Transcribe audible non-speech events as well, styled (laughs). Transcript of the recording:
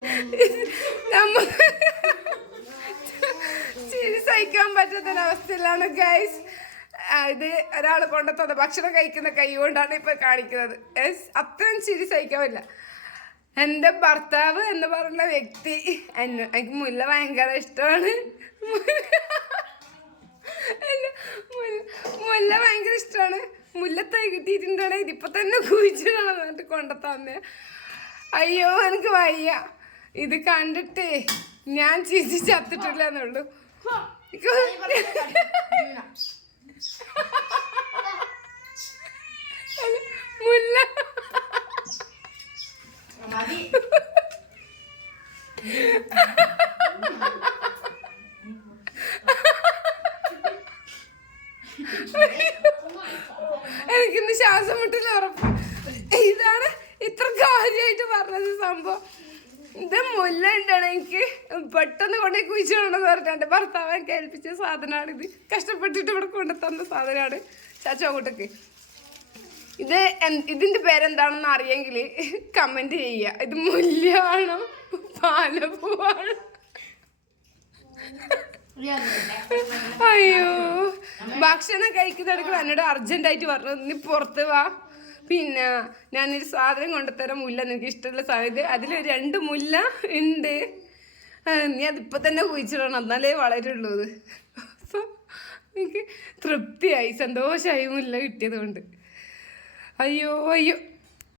(laughs) ചിരി സഹിക്കാൻ പറ്റാത്തൊരവസ്ഥയിലാണ് ഗൈസ് ഇത് ഒരാൾ കൊണ്ടെത്തത് ഭക്ഷണം കഴിക്കുന്ന കൈ കൊണ്ടാണ് ഇപ്പൊ കാണിക്കുന്നത്. അത്രയും ചിരി സഹിക്കാൻ പറ്റില്ല. എന്റെ ഭർത്താവ് എന്ന് പറയുന്ന വ്യക്തി എന്നെ എനിക്ക് മുല്ല ഭയങ്കര ഇഷ്ടമാണ്. മുല്ല- ഭയങ്കര ഇഷ്ടമാണ്. മുല്ലത്തൈ കിട്ടിയിട്ടുണ്ടാണ് ഇതിപ്പോ തന്നെ കുഴിച്ചിടണം എന്നിട്ട് കൊണ്ടെത്താന്ന് അയ്യോ എനിക്ക് വയ്യ. ഇത് കണ്ടിട്ട് ഞാൻ ചീച്ചി ചത്തിട്ടില്ല എന്നുള്ളൂ. മുല്ല. എനിക്കിന്ന് ശ്വാസം മുട്ടില്ല ഉറപ്പ്. ഇതാണ് ഇത്ര കാര്യമായിട്ട് പറഞ്ഞത് സംഭവം. ഇത് മുല്ല ഉണ്ടാണ് എനിക്ക്. പെട്ടെന്ന് കൊണ്ടേ കുഴിച്ചിടണമെന്ന് പറഞ്ഞിട്ട് ഭർത്താവ് എനിക്ക് ഏൽപ്പിച്ച സാധനമാണ് ഇത്. കഷ്ടപ്പെട്ടിട്ട് ഇവിടെ കൊണ്ടു തന്ന സാധനമാണ് ചാച്ചോങ്ങോട്ടേക്ക് ഇത് ഇതിന്റെ പേരെന്താണെന്ന് അറിയെങ്കിൽ കമന്റ് ചെയ്യുക. ഇത് മുല്ലാണോ പാലപ്പൂവാണ്? അയ്യോ. ഭക്ഷണം കഴിക്കുന്നിടക്ക് എന്നോട് അർജന്റ് ആയിട്ട് പറഞ്ഞു നീ പുറത്ത് വാ. പിന്നെ ഞാനൊരു സാധനം കൊണ്ടുത്തരാം മുല്ല നിനക്ക് ഇഷ്ടമുള്ള സാധനം. അതിൽ രണ്ട് മുല്ല ഉണ്ട്. നീ അതിപ്പോൾ തന്നെ കുഴിച്ചിടണം. എന്നാലേ വളരുള്ളൂ അത്. അപ്പൊ എനിക്ക് തൃപ്തിയായി. സന്തോഷമായി മുല്ല കിട്ടിയത് കൊണ്ട്. അയ്യോ അയ്യോ.